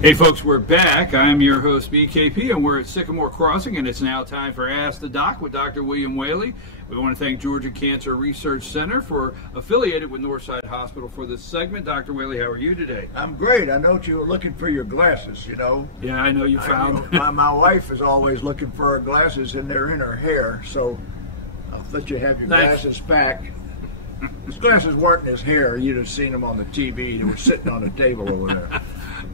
Hey folks, we're back. I'm your host BKP and we're at Sycamore Crossing, and it's now time for Ask the Doc with Dr. William Whaley. We want to thank Georgia Cancer Research Center for affiliated with Northside Hospital for this segment. Dr. Whaley, how are you today? I'm great. I know you were looking for your glasses, you know. Yeah, I know you found. My wife is always looking for her glasses, and they're in her hair, so I'll let you have your glasses back. His glasses weren't in his hair. You'd have seen them on the TV. They were sitting on a table over there.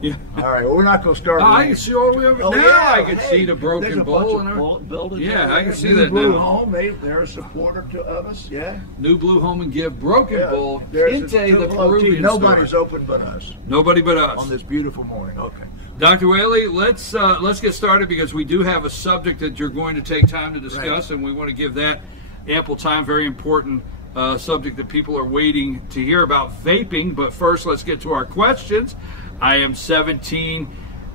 Yeah. All right, well, we're not going to start. I can see all the way over. Oh, now yeah, I can see the broken bowl and everything. Yeah, I can see New that Blue now. Home, they're a supporter of us, yeah. New Blue Home and Give Broken Bowl. There's Inte the Peruvian Nobody's store. open but us. Nobody but us. On this beautiful morning, okay. Dr. Whaley, let's get started because we do have a subject that you're going to take time to discuss, and we want to give that ample time. Very important subject that people are waiting to hear about, vaping. But first, let's get to our questions. I am 17.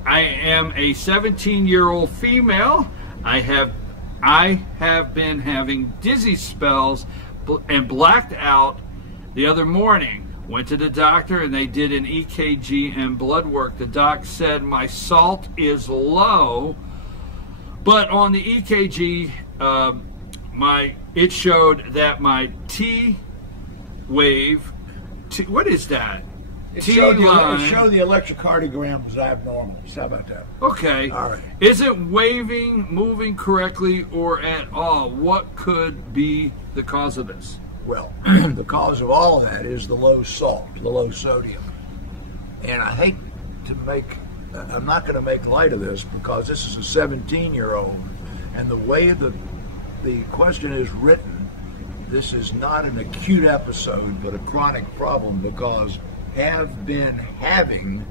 I am a 17-year-old female. I have been having dizzy spells and blacked out the other morning. Went to the doctor and they did an EKG and blood work. The doc said my salt is low, but on the EKG, it showed that my T wave. What is that? It showed the electrocardiogram was abnormal. How about that? Okay. All right. Is it waving, moving correctly, or at all? What could be the cause of this? Well, the cause of all of that is the low salt, the low sodium. And I hate to I'm not going to make light of this because this is a 17-year-old. And the way the question is written, this is not an acute episode, but a chronic problem, because have been having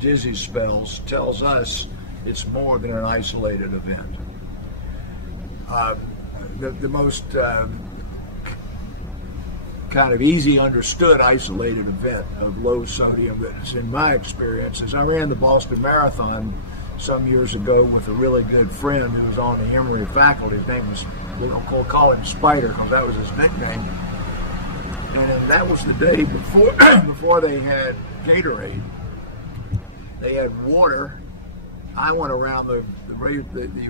dizzy spells tells us it's more than an isolated event. The most kind of easy understood isolated event of low sodium that's in my experience is I ran the Boston Marathon some years ago with a really good friend who was on the Emory faculty. His name was, we don't call him Spider because that was his nickname. And that was the day before they had Gatorade. They had water. I went around the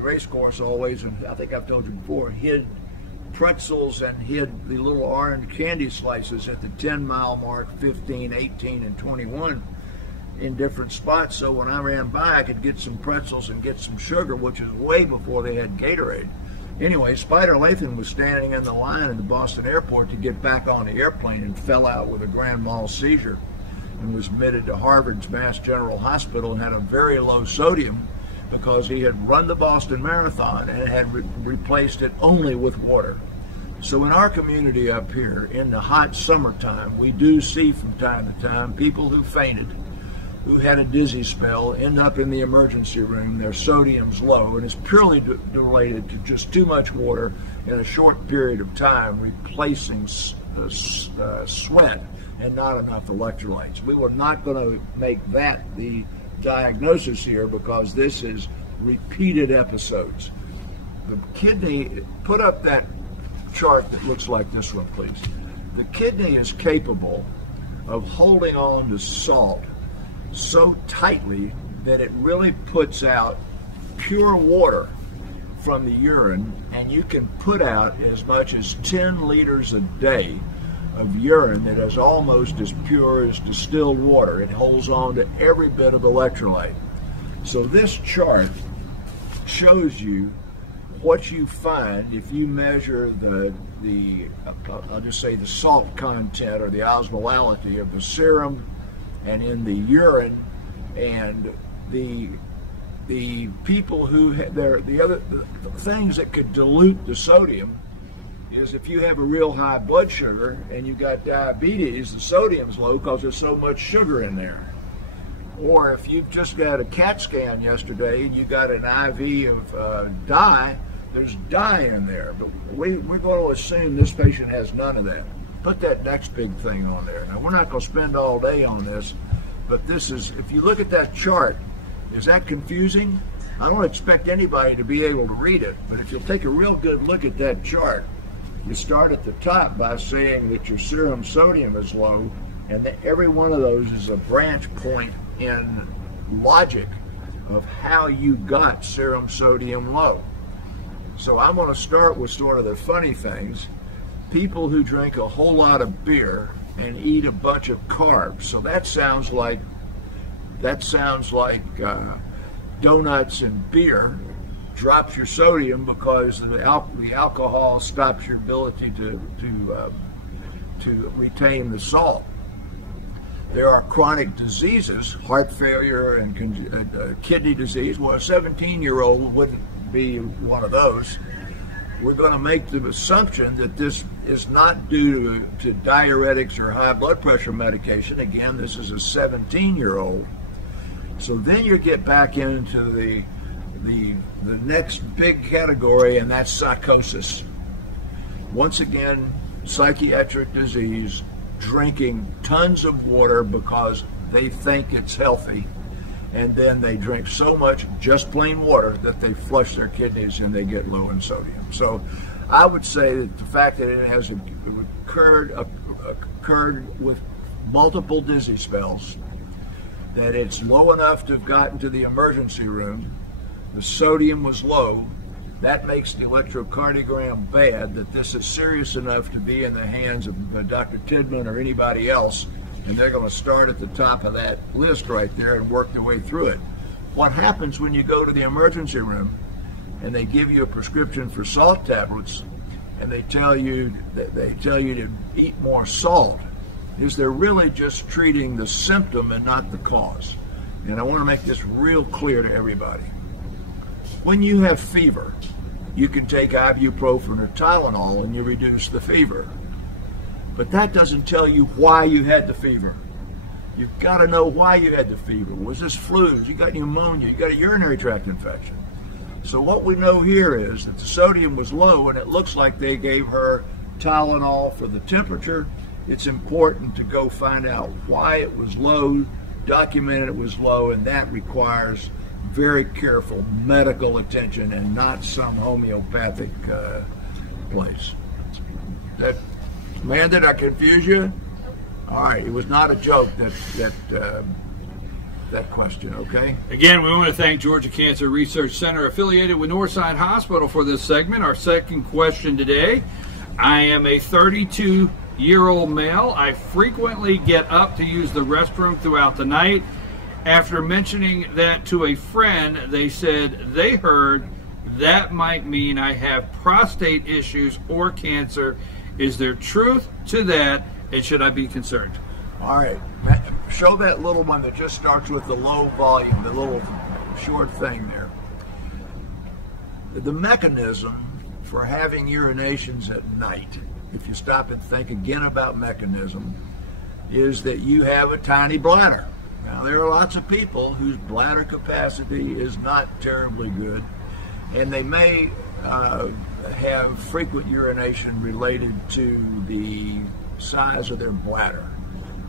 race course always, and I think I've told you before, hid pretzels and hid the little orange candy slices at the 10-mile mark, 15, 18, and 21 in different spots. So when I ran by, I could get some pretzels and get some sugar, which was way before they had Gatorade. Anyway, Spider Lathan was standing in the line at the Boston airport to get back on the airplane and fell out with a grand mal seizure and was admitted to Harvard's Mass General Hospital and had a very low sodium because he had run the Boston Marathon and had replaced it only with water. So in our community up here, in the hot summertime, we do see from time to time people who fainted, who had a dizzy spell, end up in the emergency room. Their sodium's low, and it's purely related to just too much water in a short period of time, replacing sweat and not enough electrolytes. We were not going to make that the diagnosis here because this is repeated episodes. The kidney, put up that chart that looks like this one, please. The kidney is capable of holding on to salt so tightly that it really puts out pure water from the urine, and you can put out as much as 10 liters a day of urine that is almost as pure as distilled water. It holds on to every bit of electrolyte. So this chart shows you what you find if you measure I'll just say the salt content or the osmolality of the serum and in the urine, and the people who the things that could dilute the sodium is if you have a real high blood sugar and you got diabetes, the sodium's low because there's so much sugar in there. Or if you've just got a CAT scan yesterday and you got an IV of dye, there's dye in there. But we're going to assume this patient has none of that. Put that next big thing on there. Now, we're not going to spend all day on this, but this is, if you look at that chart, is that confusing? I don't expect anybody to be able to read it, but if you'll take a real good look at that chart, you start at the top by saying that your serum sodium is low, and that every one of those is a branch point in logic of how you got serum sodium low. So I'm going to start with sort of the funny things. People who drink a whole lot of beer and eat a bunch of carbs. So that sounds like donuts and beer drops your sodium because the alcohol stops your ability to retain the salt. There are chronic diseases, heart failure and kidney disease. Well, a 17-year-old wouldn't be one of those. We're going to make the assumption that this is not due to diuretics or high blood pressure medication. Again, this is a 17-year-old. So then you get back into the next big category, and that's psychosis. Once again, psychiatric disease, drinking tons of water because they think it's healthy, and then they drink so much just plain water that they flush their kidneys and they get low in sodium. So I would say that the fact that it has occurred with multiple dizzy spells, that it's low enough to have gotten to the emergency room, the sodium was low, that makes the electrocardiogram bad, that this is serious enough to be in the hands of Dr. Tidman or anybody else, and they're going to start at the top of that list right there and work their way through it. What happens when you go to the emergency room and they give you a prescription for salt tablets and they tell you to eat more salt is they're really just treating the symptom and not the cause. And I want to make this real clear to everybody. When you have fever, you can take ibuprofen or Tylenol and you reduce the fever. But that doesn't tell you why you had the fever. You've got to know why you had the fever. Was this flu? You got pneumonia? You got a urinary tract infection? So what we know here is that the sodium was low, and it looks like they gave her Tylenol for the temperature. It's important to go find out why it was low, document it was low, and that requires very careful medical attention and not some homeopathic place. Man, did I confuse you? All right, it was not a joke, that question, okay? Again, we want to thank Georgia Cancer Research Center affiliated with Northside Hospital for this segment. Our second question today: I am a 32-year-old male. I frequently get up to use the restroom throughout the night. After mentioning that to a friend, they said they heard that might mean I have prostate issues or cancer. Is there truth to that, and should I be concerned? All right, show that little one that just starts with the low volume, the little short thing there. The mechanism for having urinations at night, if you stop and think again about mechanism, is that you have a tiny bladder. Now, there are lots of people whose bladder capacity is not terribly good, and they may have frequent urination related to the size of their bladder.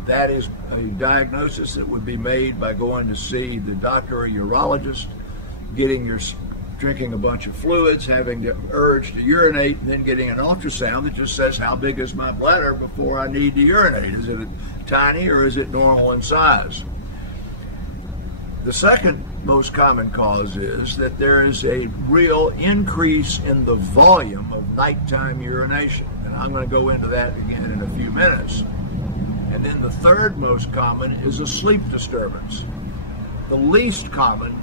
That is a diagnosis that would be made by going to see the doctor or urologist, drinking a bunch of fluids, having the urge to urinate, and then getting an ultrasound that just says how big is my bladder before I need to urinate. Is it tiny or is it normal in size? The second most common cause is that there is a real increase in the volume of nighttime urination. And I'm going to go into that again in a few minutes. And then the third most common is a sleep disturbance. The least common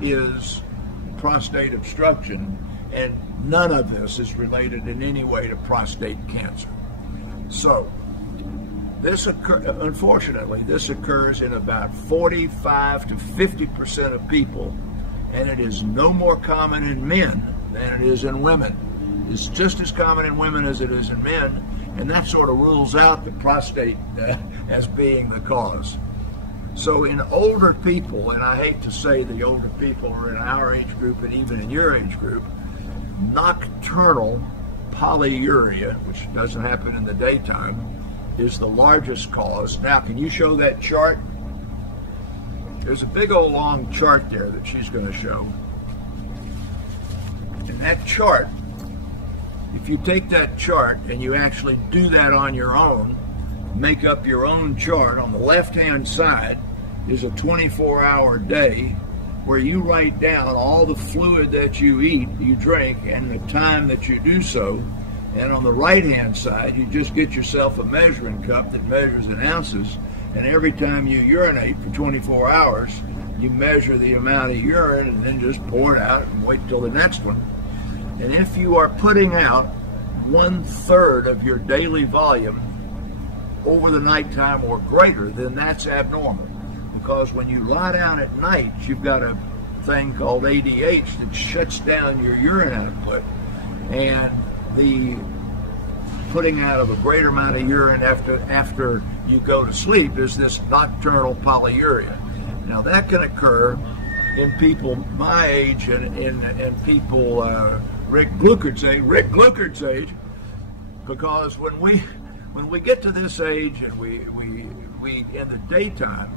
is prostate obstruction, and none of this is related in any way to prostate cancer. So, unfortunately, this occurs in about 45 to 50% of people, and it is no more common in men than it is in women. It's just as common in women as it is in men, and that sort of rules out the prostate as being the cause. So in older people, and I hate to say the older people are in our age group and even in your age group, nocturnal polyuria, which doesn't happen in the daytime, is the largest cause. Now, can you show that chart? There's a big old long chart there that she's going to show. And that chart, if you take that chart and you actually do that on your own, make up your own chart on the left-hand side, is a 24-hour day where you write down all the fluid that you eat, you drink, and the time that you do so. And on the right-hand side, you just get yourself a measuring cup that measures in ounces, and every time you urinate for 24 hours, you measure the amount of urine and then just pour it out and wait till the next one. And if you are putting out 1/3 of your daily volume over the nighttime or greater, then that's abnormal. Because when you lie down at night, you've got a thing called ADH that shuts down your urine output. And the putting out of a greater amount of urine after you go to sleep is this nocturnal polyuria. Now that can occur in people my age and people Rick Gluckard's age, because when we get to this age and we in the daytime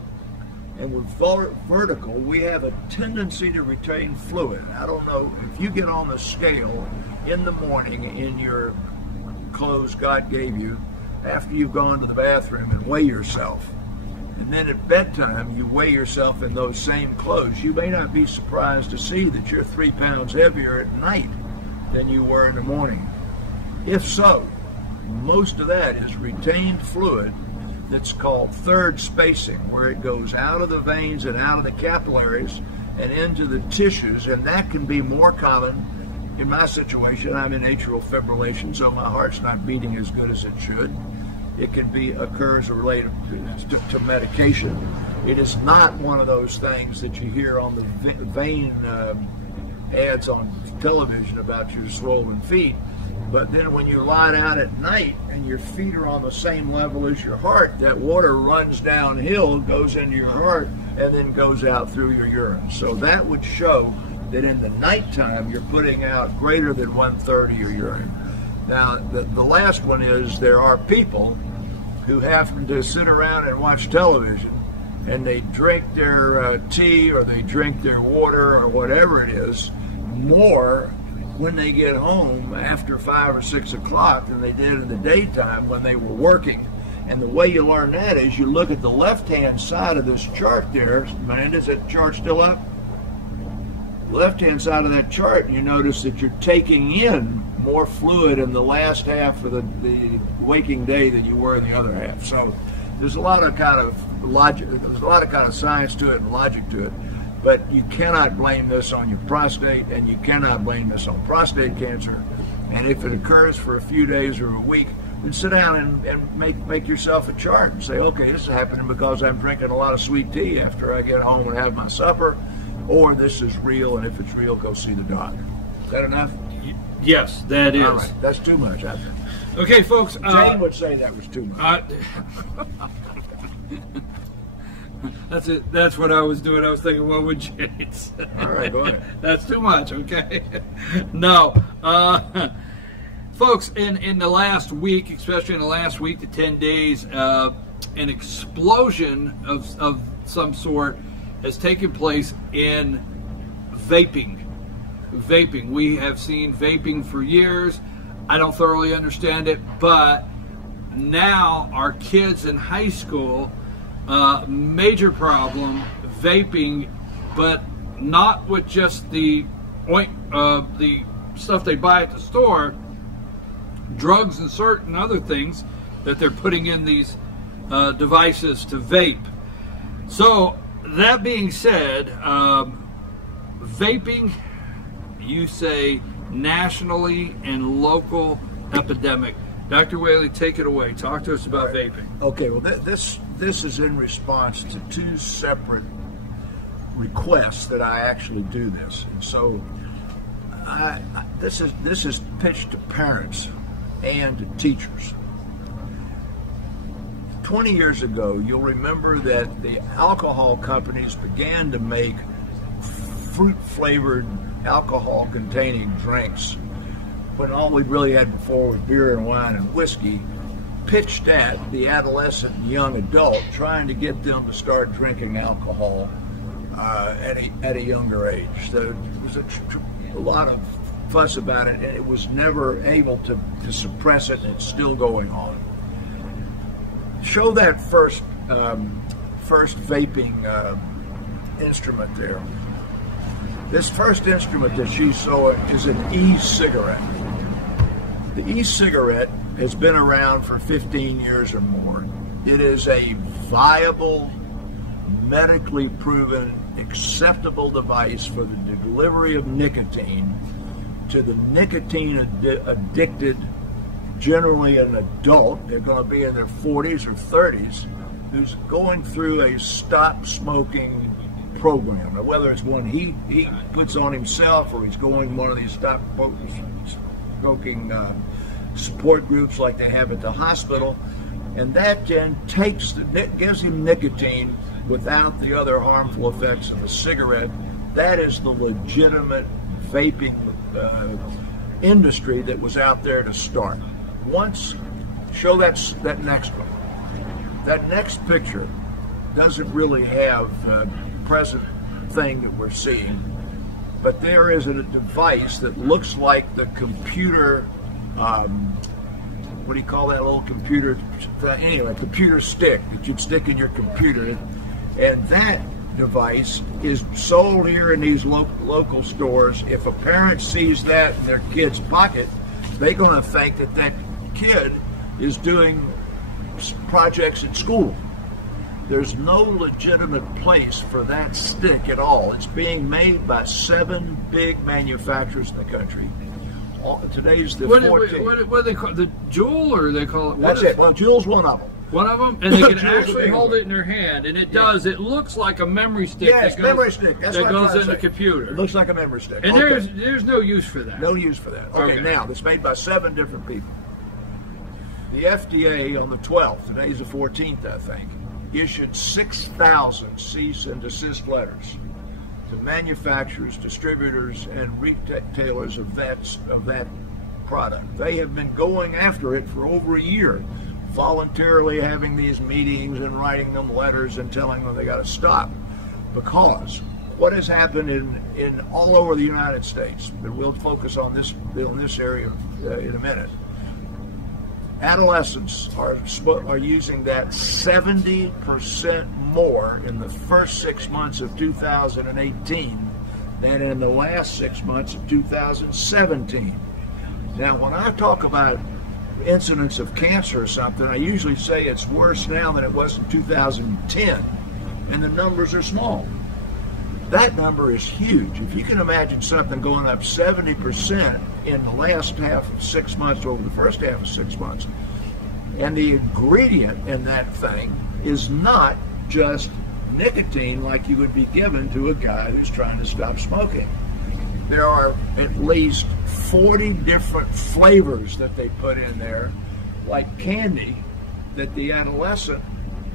and we're vertical, we have a tendency to retain fluid. I don't know if you get on the scale in the morning in your clothes God gave you after you've gone to the bathroom and weigh yourself, and then at bedtime you weigh yourself in those same clothes, you may not be surprised to see that you're 3 pounds heavier at night than you were in the morning. If so, most of that is retained fluid that's called third spacing, where it goes out of the veins and out of the capillaries and into the tissues, and that can be more common. In my situation, I'm in atrial fibrillation, so my heart's not beating as good as it should. It can be occurs related to medication. It is not one of those things that you hear on the vein ads on television about your swollen feet. But then when you lie down at night and your feet are on the same level as your heart, that water runs downhill, goes into your heart, and then goes out through your urine. So that would show that in the nighttime you're putting out greater than 1/3 of your urine. Now, the last one is there are people who happen to sit around and watch television and they drink their tea or they drink their water or whatever it is more when they get home after 5 or 6 o'clock than they did in the daytime when they were working. And the way you learn that is you look at the left-hand side of this chart there. Amanda, is that chart still up? Left-hand side of that chart, and you notice that you're taking in more fluid in the last half of the waking day than you were in the other half. So there's a lot of kind of logic, there's a lot of kind of science to it and logic to it. But you cannot blame this on your prostate, and you cannot blame this on prostate cancer. And if it occurs for a few days or a week, then sit down and make yourself a chart and say, okay, this is happening because I'm drinking a lot of sweet tea after I get home and have my supper, or this is real, and if it's real, go see the doc. Is that enough? Yes, that is. All right, that's too much, I think. Okay, folks. Jane would say that was too much. That's it. That's what I was doing. I was thinking, what would Jane say? All right, go ahead. That's too much, okay? No. Folks, in the last week, especially in the last week to 10 days, an explosion of some sort has taken place in vaping. Vaping. We have seen vaping for years. I don't thoroughly understand it, but now our kids in high school, major problem, vaping, but not with just the stuff they buy at the store, drugs and certain other things that they're putting in these devices to vape. So that being said, vaping, you say nationally and local epidemic. Dr. Whaley, take it away. Talk to us about vaping. Okay, well, this is in response to 2 separate requests that I actually do this, and so this is pitched to parents and to teachers. 20 years ago, you'll remember that the alcohol companies began to make fruit-flavored alcohol-containing drinks when all we really had before was beer and wine and whiskey, pitched at the adolescent and young adult, trying to get them to start drinking alcohol at a younger age. So there was a lot of fuss about it, and it was never able to suppress it, and it's still going on. Show that first first vaping instrument there. This first instrument that she saw is an e-cigarette. The e-cigarette has been around for 15 years or more. It is a viable, medically proven, acceptable device for the delivery of nicotine to the nicotine addicted, generally an adult. They're going to be in their 40s or 30s, who's going through a stop smoking program. Now, whether it's one he puts on himself or he's going one of these stop smoking support groups like they have at the hospital, and that then gives him nicotine without the other harmful effects of the cigarette. That is the legitimate vaping industry that was out there to start. Show that next one. That next picture doesn't really have the present thing that we're seeing, but there is a device that looks like the computer, what do you call that little computer? Anyway, computer stick that you'd stick in your computer. And that device is sold here in these local stores. If a parent sees that in their kid's pocket, they're going to think that that kid is doing projects at school. There's no legitimate place for that stick at all. It's being made by 7 big manufacturers in the country. Today's the 14th. What do they call it? The Juul, or they call it? That's it. Well, Juul's one of them. One of them, and they can actually hold it in their hand, and it does. It looks like a memory stick. Yes, memory stick. That's that what goes in the computer. It looks like a memory stick. And there's no use for that. No use for that. Okay, now it's made by 7 different people. The FDA on the 12th, today's the 14th, I think, issued 6,000 cease and desist letters to manufacturers, distributors, and retailers of that product. They have been going after it for over a year, voluntarily having these meetings and writing them letters and telling them they got to stop. Because what has happened in all over the United States, but we'll focus on this area in a minute. Adolescents are using that 70% more in the first 6 months of 2018 than in the last 6 months of 2017. Now, when I talk about incidence of cancer or something, I usually say it's worse now than it was in 2010, and the numbers are small. That number is huge. If you can imagine something going up 70% in the last half of 6 months over the first half of 6 months, and the ingredient in that thing is not just nicotine like you would be given to a guy who's trying to stop smoking. There are at least 40 different flavors that they put in there, like candy, that the adolescent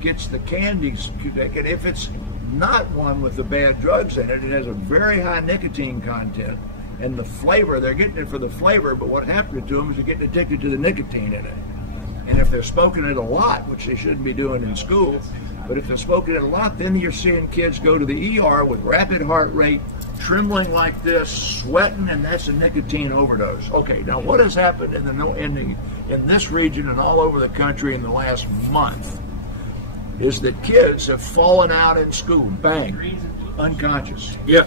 gets the candies. If it's not one with the bad drugs in it, it has a very high nicotine content, and the flavor, they're getting it for the flavor, but what happens to them is they're getting addicted to the nicotine in it. And if they're smoking it a lot, which they shouldn't be doing in school, but if they're smoking it a lot, then you're seeing kids go to the ER with rapid heart rate, trembling like this, sweating, and that's a nicotine overdose. Okay, now what has happened in this region and all over the country in the last month is that kids have fallen out in school, bang, unconscious. Yeah.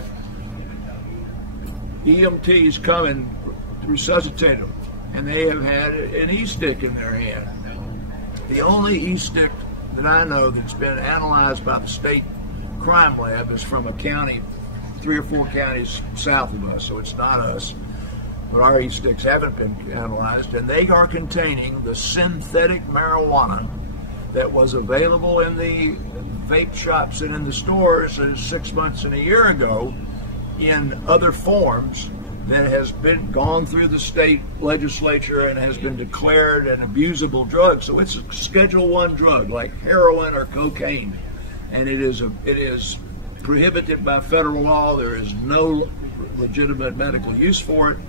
EMTs come and resuscitate them, and they have had an e-stick in their hand. The only e-stick that I know that's been analyzed by the state crime lab is from a county, 3 or 4 counties south of us, so it's not us. But our e-sticks haven't been analyzed, and they are containing the synthetic marijuana that was available in the vape shops and in the stores 6 months and a year ago in other forms that has been gone through the state legislature and has been declared an abusable drug. So it's a Schedule I drug like heroin or cocaine, and it is prohibited by federal law. There is no legitimate medical use for it,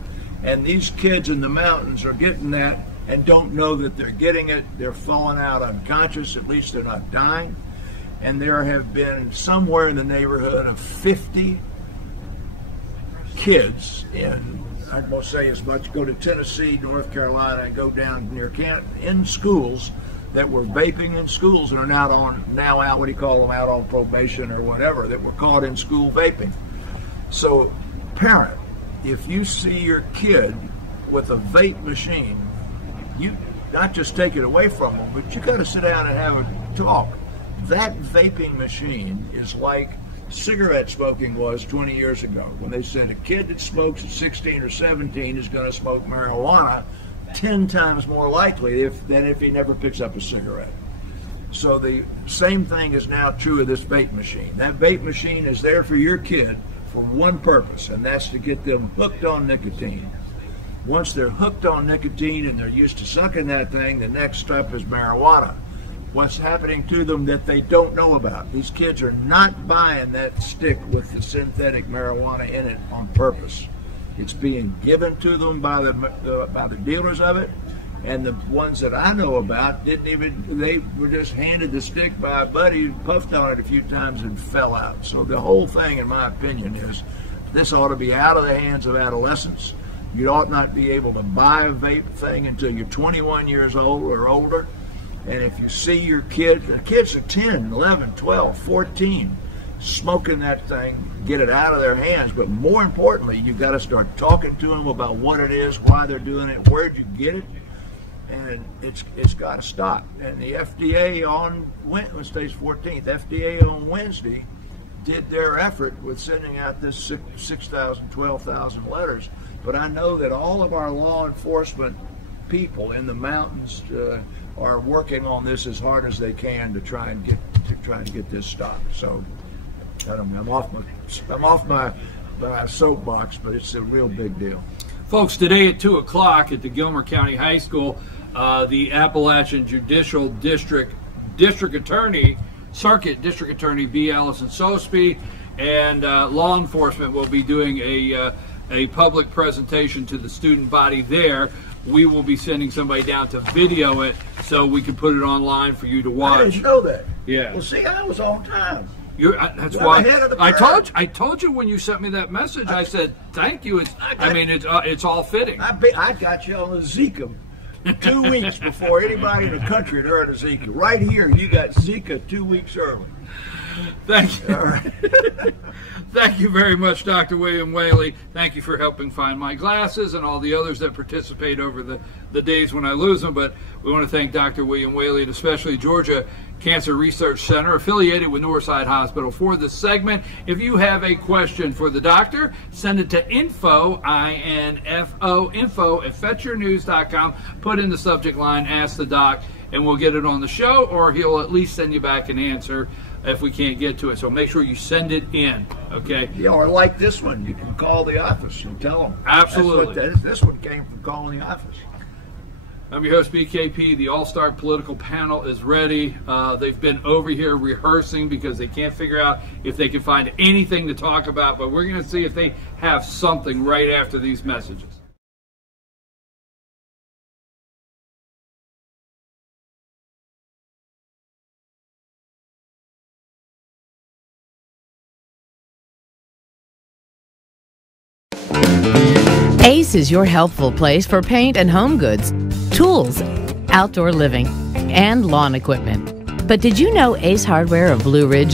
and these kids in the mountains are getting that and don't know that they're getting it. They're falling out unconscious, at least they're not dying. And there have been somewhere in the neighborhood of 50 kids I won't say as much, go to Tennessee, North Carolina, and go down near Canton, in schools that were vaping in schools and are now out, what do you call them, out on probation or whatever, that were caught in school vaping. So, parent, if you see your kid with a vape machine, you not just take it away from them, but you got to sit down and have a talk. That vaping machine is like cigarette smoking was 20 years ago, when they said a kid that smokes at 16 or 17 is going to smoke marijuana 10 times more likely than if he never picks up a cigarette. So the same thing is now true of this vape machine. That vape machine is there for your kid for one purpose, and that's to get them hooked on nicotine. Once they're hooked on nicotine and they're used to sucking that thing, the next step is marijuana. What's happening to them that they don't know about? These kids are not buying that stick with the synthetic marijuana in it on purpose. It's being given to them by the dealers of it, and the ones that I know about they were just handed the stick by a buddy who puffed on it a few times and fell out. So the whole thing, in my opinion, is this ought to be out of the hands of adolescents. You ought not be able to buy a vape thing until you're 21 years old or older. And if you see your kids are 10, 11, 12, 14, smoking that thing, get it out of their hands. But more importantly, you've got to start talking to them about what it is, why they're doing it, where'd you get it, and it's got to stop. And the FDA on Wednesday's 14th, FDA on Wednesday did their effort with sending out this 6,000, 12,000 letters. But I know that all of our law enforcement people in the mountains are working on this as hard as they can to try and get this stopped. So I'm off my soapbox, but it's a real big deal. Folks, today at 2 o'clock at the Gilmer County High School, the Appalachian Judicial District Attorney, Circuit District Attorney B. Allison Sosby, and law enforcement will be doing a public presentation to the student body there. We will be sending somebody down to video it so we can put it online for you to watch. I didn't know that. Yeah. Well, see, I was on time. That's why I told you when you sent me that message. I said thank you. It's all fitting. I got you on the Zika 2 weeks before anybody in the country had heard of Zika. Right here, you got Zika 2 weeks early. Thank you. All right. Thank you very much, Dr. William Whaley. Thank you for helping find my glasses and all the others that participate over the days when I lose them. But we want to thank Dr. William Whaley and especially Georgia Cancer Research Center, affiliated with Northside Hospital, for this segment. If you have a question for the doctor, send it to info, I-N-F-O, info at fetchyournews.com. Put in the subject line, ask the doc, and we'll get it on the show, or he'll at least send you back an answer if we can't get to it. So make sure you send it in, okay? Yeah, or like this one, you can call the office and tell them. Absolutely. This one came from calling the office. I'm your host, BKP. The All-Star Political Panel is ready. They've been over here rehearsing because they can't figure out if they can find anything to talk about, but we're going to see if they have something right after these messages. Ace is your helpful place for paint and home goods, tools, outdoor living, and lawn equipment. But did you know Ace Hardware of Blue Ridge